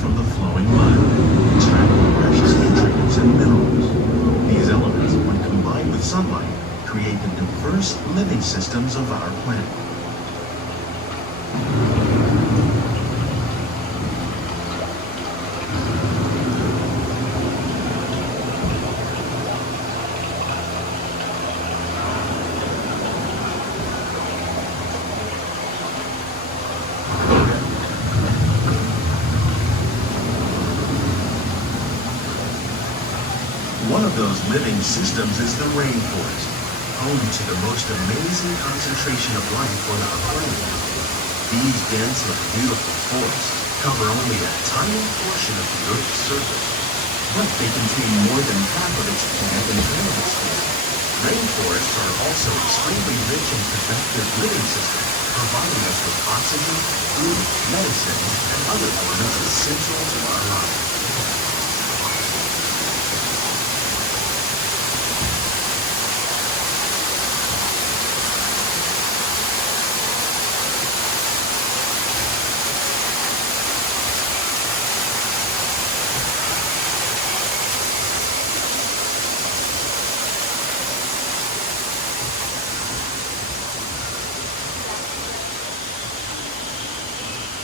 from the flowing mud, extracting precious nutrients and minerals. These elements, when combined with sunlight, create the diverse living systems of our planet. One of those living systems is the rainforest, home to the most amazing concentration of life on our planet. These dense and beautiful forests cover only a tiny portion of the Earth's surface, but they contain more than half of its plant and animal species. Rainforests are also extremely rich in productive living systems, providing us with oxygen, food, medicine, and other elements essential to our lives.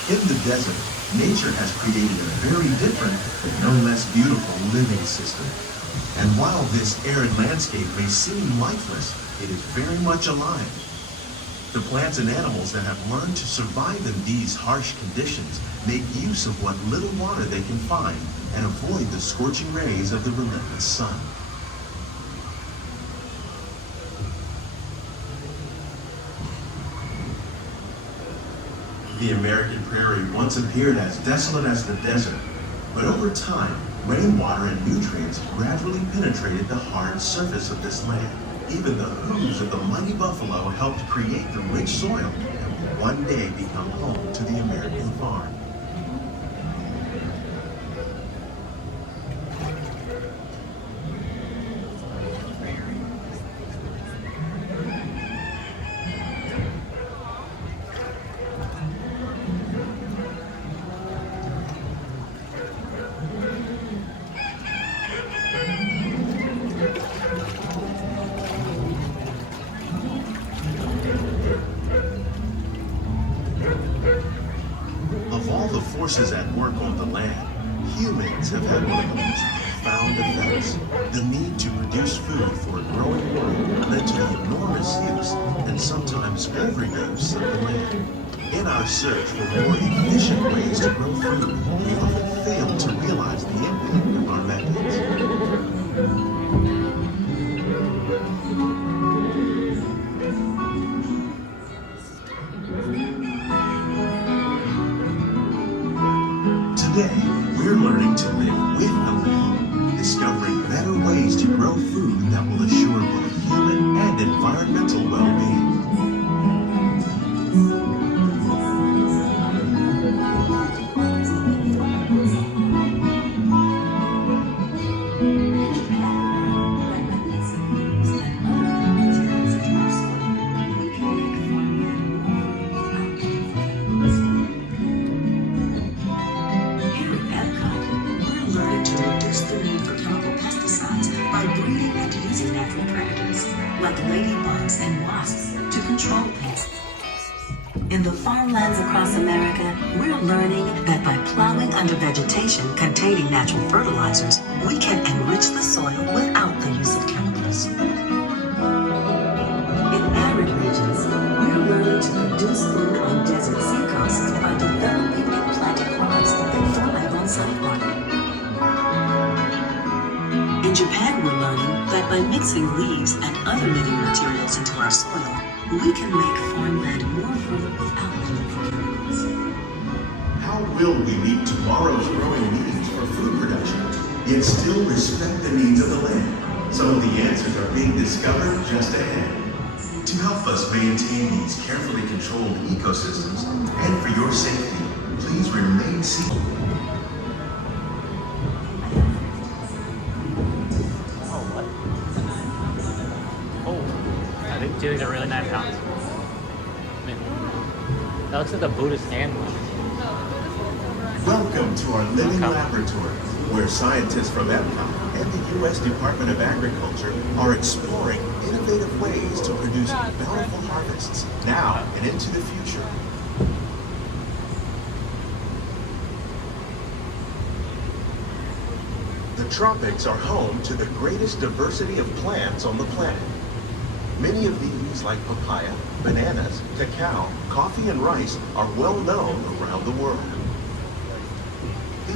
In the desert, nature has created a very different, but no less beautiful living system. And while this arid landscape may seem lifeless, it is very much alive. The plants and animals that have learned to survive in these harsh conditions make use of what little water they can find and avoid the scorching rays of the relentless sun. The American Prairie once appeared as desolate as the desert, but over time, rainwater and nutrients gradually penetrated the hard surface of this land. Even the hooves of the mighty buffalo helped create the rich soil that will one day become home to the American farm. Of all the forces at work on the land, humans have had one of the most profound effects. The need to produce food for a growing world led to the enormous use and sometimes overuse of the land. In our search for more efficient ways to grow food, we often fail to realize the impact of our methods. Today, we're learning to live with the land, discovering better ways to grow food that will assure both human and environmental well-being. Like ladybugs and wasps to control pests. In the farmlands across America, we're learning that by plowing under vegetation containing natural fertilizers, we can enrich the soil without the use of chemicals. In arid regions, we're learning to produce food on desert seacoasts by developing and planting crops that thrive on salt water. In Japan, we're learning that by mixing leaves and other living materials into our soil, we can make farmland more fertile without the need for chemicals. How will we meet tomorrow's growing needs for food production, yet still respect the needs of the land? Some of the answers are being discovered just ahead. To help us maintain these carefully controlled ecosystems, and for your safety, please remain seated. Do like a really nice house. I mean, that looks like the Buddhist hand. Welcome Welcome to our living laboratory, where scientists from EPCOT and the U.S. Department of Agriculture are exploring innovative ways to produce bountiful harvests now and into the future. The tropics are home to the greatest diversity of plants on the planet. Many of these, like papaya, bananas, cacao, coffee, and rice, are well known around the world.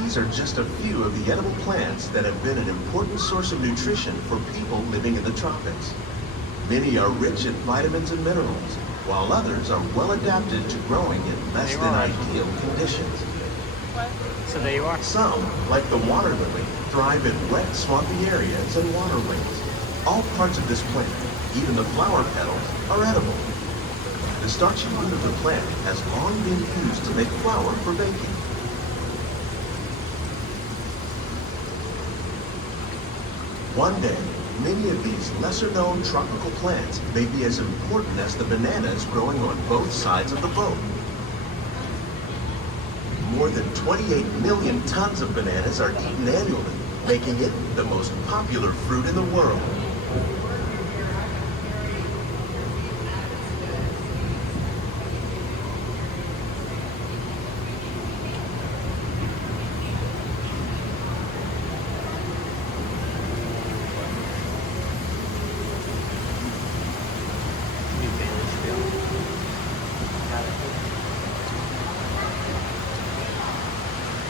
These are just a few of the edible plants that have been an important source of nutrition for people living in the tropics. Many are rich in vitamins and minerals, while others are well adapted to growing in less than ideal conditions. So there you are. Some, like the water lily, thrive in wet, swampy areas and waterways. All parts of this plant, even the flower petals, are edible. The starchy root of the plant has long been used to make flour for baking. One day, many of these lesser-known tropical plants may be as important as the bananas growing on both sides of the boat. More than 28 million tons of bananas are eaten annually, making it the most popular fruit in the world.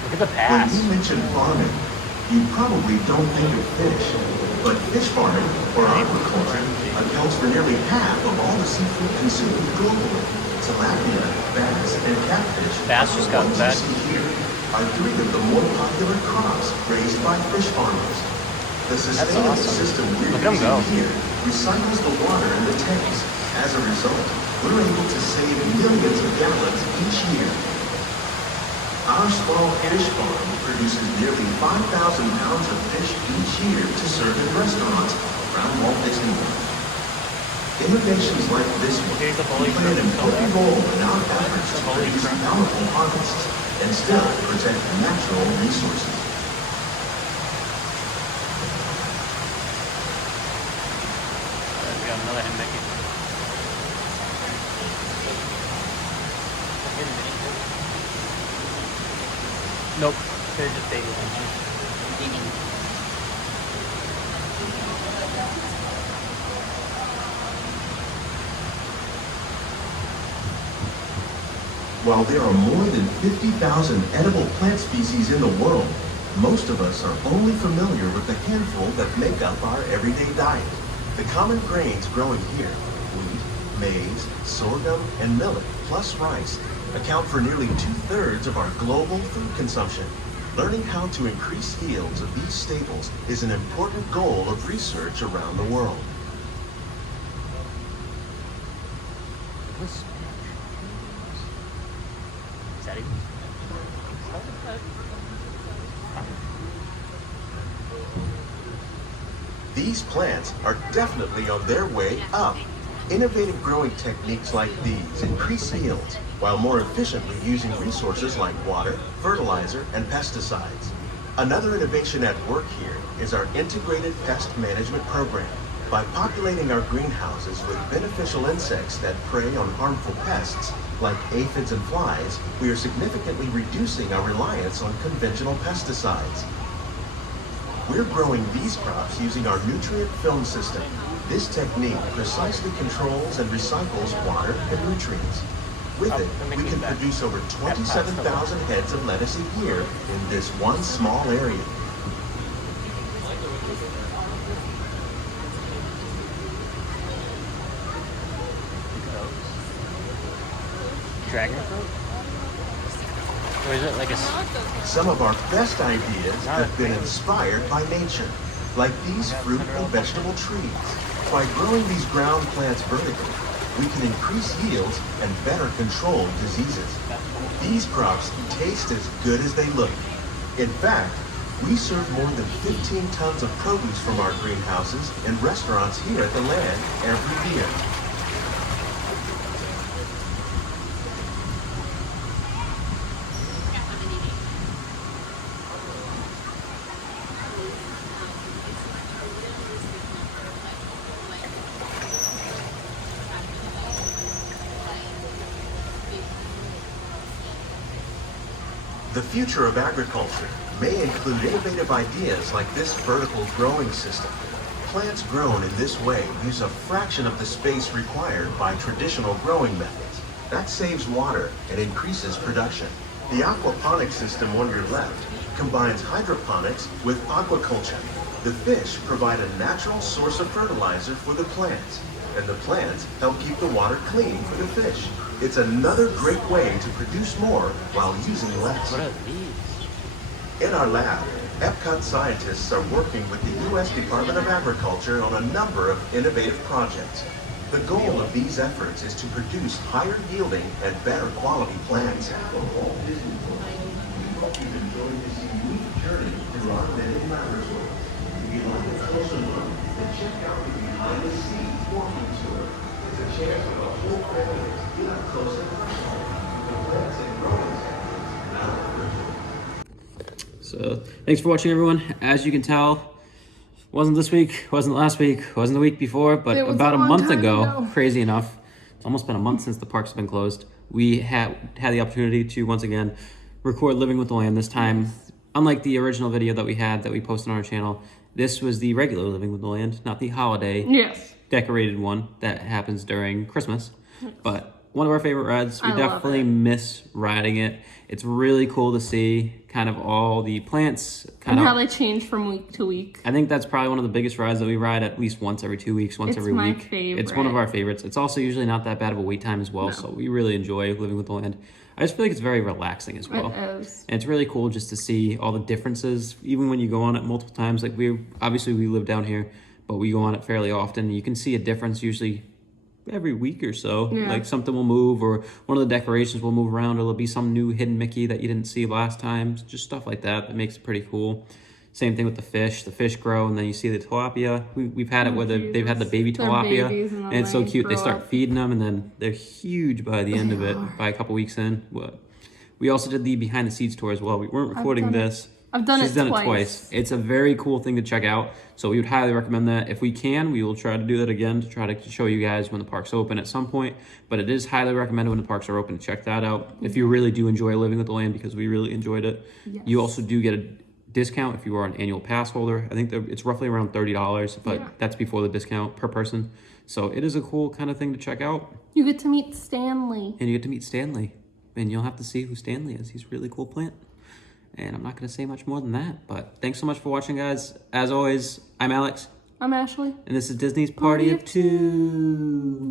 Look at the When pass. you mention farming, you probably don't think of fish, but fish farming, or aquaculture, accounts for nearly half of all the seafood consumed globally. Tilapia, bass, and catfish, Bass just got the ones fed. you see here, are three of the more popular crops raised by fish farmers. The sustainable awesome. system we're Look at 'em using go. here recycles the water in the tanks. As a result, we're able to save millions of gallons each year. Our small fish farm produces nearly 5,000 pounds of fish each year to serve in restaurants around Walt Disney World. Innovations like this one Here's the bowling play an group. important role in our efforts to Bowling produce group. bountiful harvests and still protect natural resources. We got another hen Mickey. Nope. They're just babies. While there are more than 50,000 edible plant species in the world, most of us are only familiar with the handful that make up our everyday diet. The common grains growing here, wheat, maize, sorghum, and millet, plus rice, account for nearly 2/3 of our global food consumption. Learning how to increase yields of these staples is an important goal of research around the world. Is that even? These plants are definitely on their way up. Innovative growing techniques like these increase yields while more efficiently using resources like water, fertilizer, and pesticides. Another innovation at work here is our integrated pest management program. By populating our greenhouses with beneficial insects that prey on harmful pests, like aphids and flies, we are significantly reducing our reliance on conventional pesticides. We're growing these crops using our nutrient film system. This technique precisely controls and recycles water and nutrients. With it, we can produce over 27,000 heads of lettuce a year in this one small area. Dragon fruit? Or is it like a... Some of our best ideas have been inspired by nature, like these fruit and vegetable trees. By growing these ground plants vertically, we can increase yields and better control diseases. These crops taste as good as they look. In fact, we serve more than 15 tons of produce from our greenhouses in restaurants here at the land every year. The future of agriculture may include innovative ideas like this vertical growing system. Plants grown in this way use a fraction of the space required by traditional growing methods. That saves water and increases production. The aquaponics system on your left combines hydroponics with aquaculture. The fish provide a natural source of fertilizer for the plants, and the plants help keep the water clean for the fish. It's another great way to produce more while using less. What are these? In our lab, EPCOT scientists are working with the U.S. Department of Agriculture on a number of innovative projects. The goal of these efforts is to produce higher yielding and better quality plants. We hope you've enjoyed this unique journey through our many laboratories. If you'd like a closer look, then check out the behind the scenes walking tour. It's a chance for the whole family to get up close and personal with the plants and growing techniques now virtual. So thanks for watching, everyone. As you can tell, wasn't this week, wasn't last week, wasn't the week before, but about a month ago, crazy enough, it's almost been a month since the parks have been closed. We had the opportunity to once again record Living with the Land. This time, unlike the original video that we had that we posted on our channel, this was the regular Living with the Land, not the holiday decorated one that happens during Christmas. But one of our favorite rides. We definitely miss riding it. It's really cool to see kind of all the plants. And how they change from week to week. I think that's probably one of the biggest rides that we ride at least once every 2 weeks, once every week. It's my favorite. It's one of our favorites. It's also usually not that bad of a wait time as well, so we really enjoy Living with the Land. I just feel like it's very relaxing as well. It is. And it's really cool just to see all the differences, even when you go on it multiple times. Like we live down here, but we go on it fairly often. You can see a difference usually every week or so. Like something will move, or one of the decorations will move around, or there'll be some new hidden Mickey that you didn't see last time. Just stuff like that that makes it pretty cool. Same thing with the fish. The fish grow, and then you see the tilapia. We've had it where they've had the baby tilapia, and it's so cute. They start feeding them, and then they're huge by the end of it, by a couple weeks in. But we also did the behind the scenes tour as well. We weren't recording this. I've done She's it done twice. it twice. It's a very cool thing to check out. So we would highly recommend that. If we can, we will try to do that again to try to show you guys when the parks open at some point. But it is highly recommended when the parks are open to check that out. If you really do enjoy Living with the Land, because we really enjoyed it. You also do get a discount if you are an annual pass holder. I think it's roughly around $30, but that's before the discount per person. So it is a cool kind of thing to check out. You get to meet Stanley. And you get to meet Stanley. And you'll have to see who Stanley is. He's a really cool plant. And I'm not going to say much more than that. But thanks so much for watching, guys. As always, I'm Alex. I'm Ashley. And this is Disney's Party of Two.